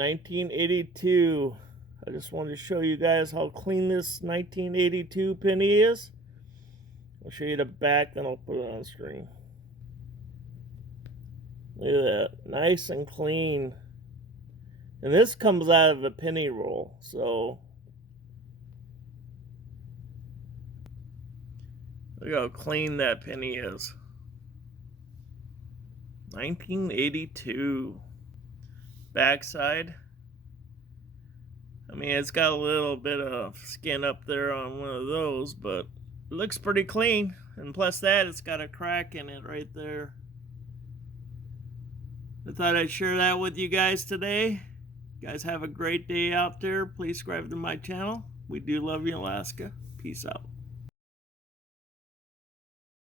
1982. I just wanted to show you guys how clean this 1982 penny is. I'll show you the back, then I'll put it on screen. Look at that, nice and clean. And this comes out of a penny roll, so look how clean that penny is. 1982. Backside. I mean, it's got a little bit of skin up there on one of those, but it looks pretty clean. And plus that, it's got a crack in it right there. I thought I'd share that with you guys today. You guys have a great day out there. Please subscribe to my channel. We do love you, Alaska. Peace out.